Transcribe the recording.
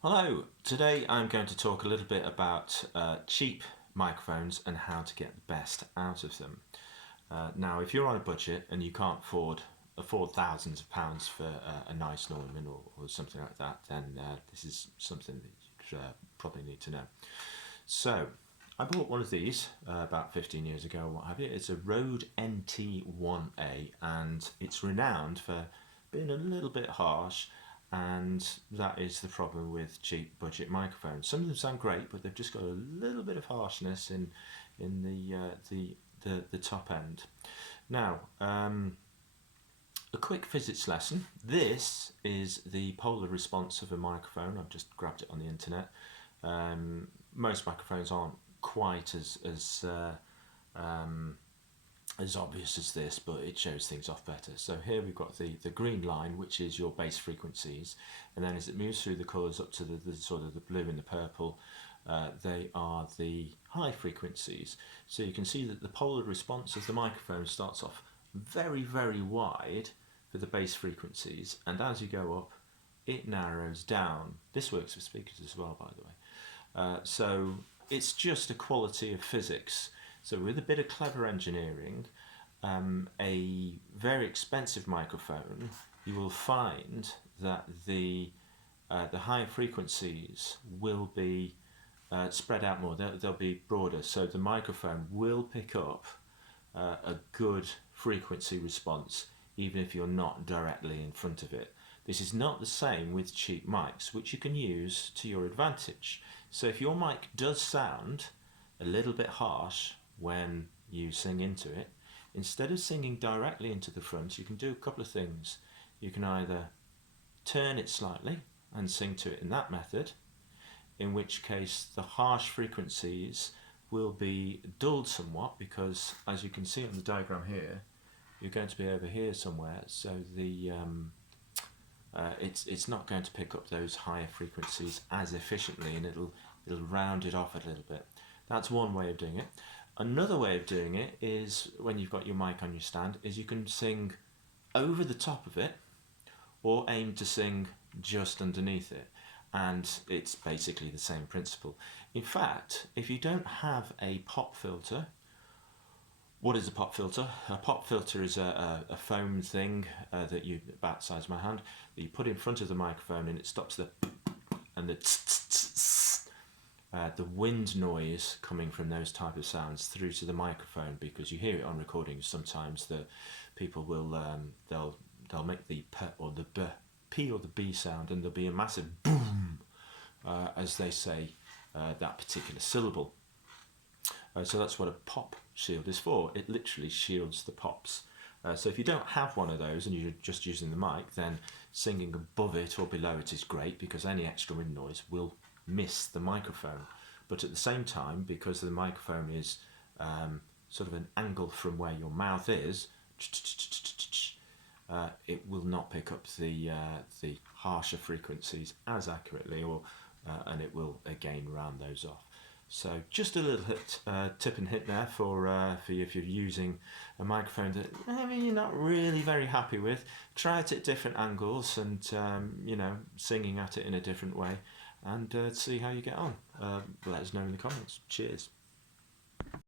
Hello, today I'm going to talk a little bit about cheap microphones and how to get the best out of them. Now, if you're on a budget and you can't afford thousands of pounds for a nice Neumann or something like that, then this is something that you probably need to know. So, I bought one of these about 15 years ago, or what have you. It's a Rode NT1A, and it's renowned for being a little bit harsh, and that is the problem with cheap budget microphones. Some of them sound great, but they've just got a little bit of harshness in the top end. Now, a quick physics lesson. This is the polar response of a microphone. I've just grabbed it on the internet. Most microphones aren't quite as obvious as this, but it shows things off better. So here we've got the green line, which is your bass frequencies, and then as it moves through the colours up to the sort of the blue and the purple, they are the high frequencies. So you can see that the polar response of the microphone starts off very, very wide for the bass frequencies, and as you go up, it narrows down. This works with speakers as well, by the way. So it's just a quality of physics. So with a bit of clever engineering, a very expensive microphone, you will find that the higher frequencies will be spread out more. They'll be broader, so the microphone will pick up a good frequency response, even if you're not directly in front of it. This is not the same with cheap mics, which you can use to your advantage. So if your mic does sound a little bit harsh when you sing into it, instead of singing directly into the front, you can do a couple of things. You can either turn it slightly and sing to it in that method, in which case the harsh frequencies will be dulled somewhat, because as you can see on the diagram here, you're going to be over here somewhere, so it's not going to pick up those higher frequencies as efficiently, and it'll round it off a little bit. That's one way of doing it. Another way of doing it is, when you've got your mic on your stand, is you can sing over the top of it or aim to sing just underneath it, and it's basically the same principle. In fact, if you don't have a pop filter, what is a pop filter? A pop filter is a foam thing that you, about the size of my hand, that you put in front of the microphone, and it stops the and the wind noise coming from those type of sounds through to the microphone, because you hear it on recordings. Sometimes the people will they'll make the p or the p or the b sound, and there'll be a massive boom as they say that particular syllable. So that's what a pop shield is for. It literally shields the pops. So if you don't have one of those and you're just using the mic, then singing above it or below it is great, because any extra wind noise will miss the microphone. But at the same time, because the microphone is sort of an angle from where your mouth is, it will not pick up the harsher frequencies as accurately, and it will again round those off. So just a little tip and hint there for you if you're using a microphone that you're not really very happy with. Try it at different angles, and singing at it in a different way, and see how you get on. Let us know in the comments. Cheers.